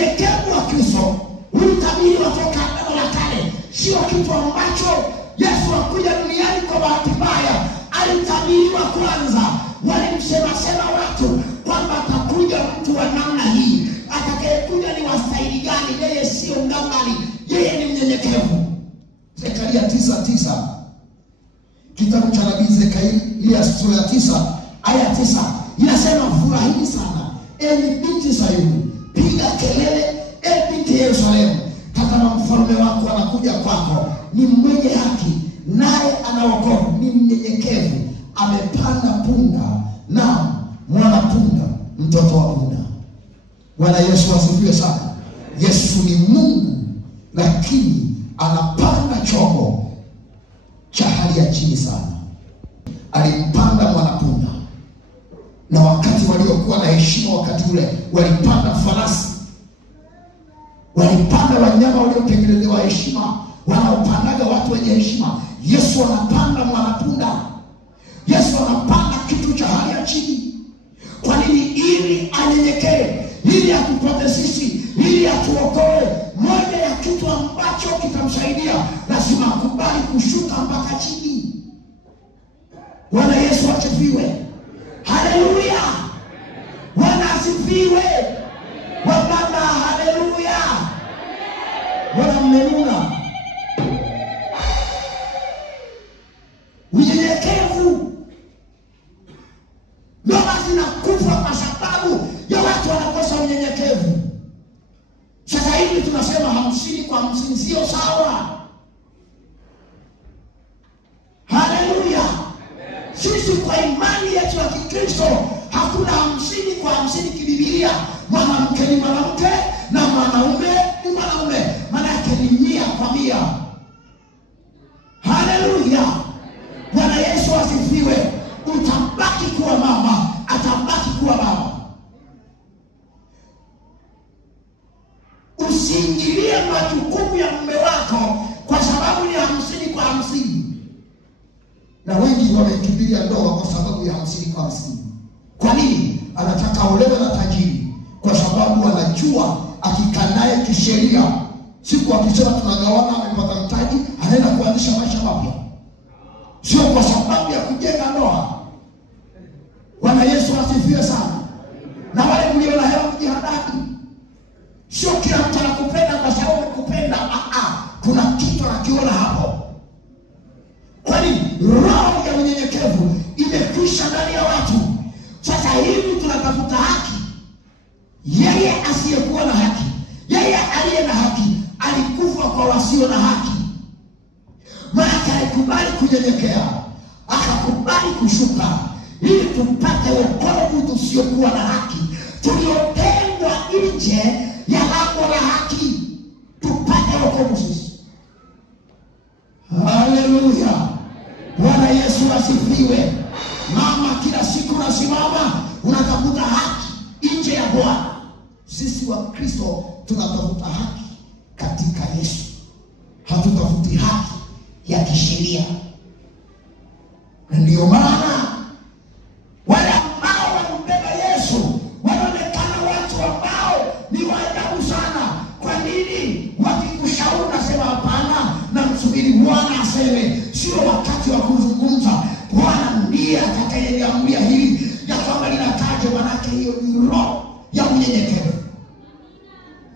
Unyenyekevu wa Kristo ulitabiriwa toka Agano la Kale. Sio kitu ambacho Yesu akuja duniani kwa bahati mbaya. Alitabiriwa kwanza. Walimsema watu kwamba atakuja mtu wa namna hii. Atakayekuja ni wa staili gani? Yeye sio ngambali, yeye ni mnyenyekevu. Zekaria 9:9. Kitabu cha nabii Zekaria sura ya 9 aya 9 inasema, furahini sana enyi binti Sayuni, piga kelele binti Yerusalemu, tazama mfalme wako anakuja kwako, ni mwenye haki naye ana wokovu, ni mnyenyekevu, amepanda punda na mwana punda, mtoto wa punda. Bwana Yesu asifiwe sana. Yesu ni Mungu, lakini anapanda chombo cha hali ya chini sana. Alimpanda mwanapunda, na wakati waliokuwa na heshima wakati ule walipanda farasi, walipanda wanyama waliotengenezewa heshima, wanaopandaga watu wenye heshima. Yesu anapanda mwanapunda. Yesu anapanda kitu cha hali ya chini. Kwa nini? Ili anyenyekee, ili atupate sisi, ili atuokoe. Moja ya kitu ambacho kitamsaidia, lazima akubali kushuka mpaka chini. Bwana Yesu asifiwe. Haleluya. Bwana asifiwe. Wababa, haleluya. Bwana mmenuna. Unyenyekevu ndoa zinakufa kwa sababu ya watu wanakosa unyenyekevu. Sasa hivi tunasema 50-50 sio sawa. Haleluya. Sisi kwa imani yetu ya Kikristo hakuna 50-50 kibiblia. Mwanamke ni mwanamke na mwanaume ni mwanaume. Maana yake ni 100%. Haleluya. Bwana Yesu asifiwe. Utabaki kuwa mama, atabaki kuwa baba. Usiingilie majukumu ya mume wako kwa sababu ni 50-50. Na wengi wamekimbilia ndoa kwa sababu ya 50-50. Kwa nini? Anataka olewe na tajiri, kwa sababu anajua akikanaye kisheria, siku akisema tunagawana amepata mtaji, anaenda kuanzisha maisha mapya. Sio kwa sababu ya kujenga ndoa. Bwana Yesu asifiwe sana. Na wale mlio na hela mjihadhari. Sio kila mtu anakupenda kwa sababu anakupenda. Kuna kitu anakiona hapo. Kwani roho ya unyenyekevu imekwisha ndani ya watu. Sasa hivi tunatafuta haki. Yeye asiyekuwa na haki, yeye aliye na haki alikufa kwa wasio na haki. Maana alikubali kunyenyekea, akakubali kushuka, ili tupate wokovu tusiokuwa na haki, tuliotengwa nje ya lango la haki, tupate wokovu sisi. Haleluya. Bwana Yesu asifiwe. Mama, kila siku unasimama unatafuta haki nje ya Bwana. Sisi wa Kristo tunatafuta haki katika Yesu. Hatutafuti haki ya kisheria. Na ndio maana wale ambao wanampenda Yesu wanaonekana watu ambao ni wa ajabu sana. Kwa nini? Wakikushauri nasema hapana, na msubiri Bwana aseme. Sio wakati wa kuzungumza. Bwana ndiye atakayeniambia hili ya kwamba linatajwa, manake hiyo ni roho ya unyenyekevu.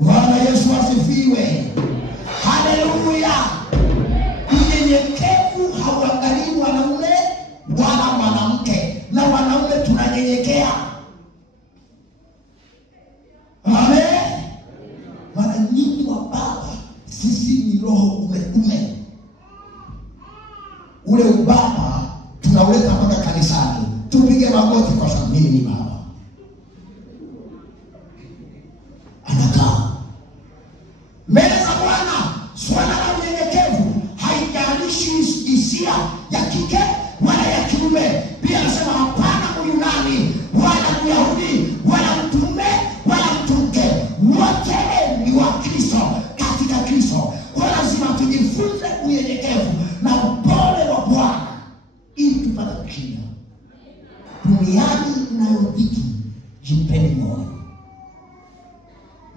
Bwana Yesu asifiwe. Haleluya. Unyenyekevu hauangalii mwanaume wala mwanamke, na wanaume tunanyenyekea. Amen. Mara nyingi wa baba, sisi ni roho ume. Ule ubaba tunauleta mpaka kanisani, tupige magoti kwa sababu mimi ni baba. Anakaa mbele za Bwana. Swala la unyenyekevu haijalishi hisia ya kike wala ya kiume. Pia anasema hapana Myunani wala Myahudi wala mtume wala mtumke, wote ni wa Kristo katika Kristo. Kwa lazima tujifunze unyenyekevu na upole wa Bwana ili tupate kushinda. Duniani inayodhiki, jipeni moyo.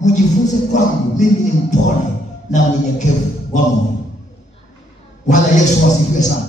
mjifunze kwangu, mimi ni mpole na mnyenyekevu wa moyo. Bwana Yesu asifiwe sana.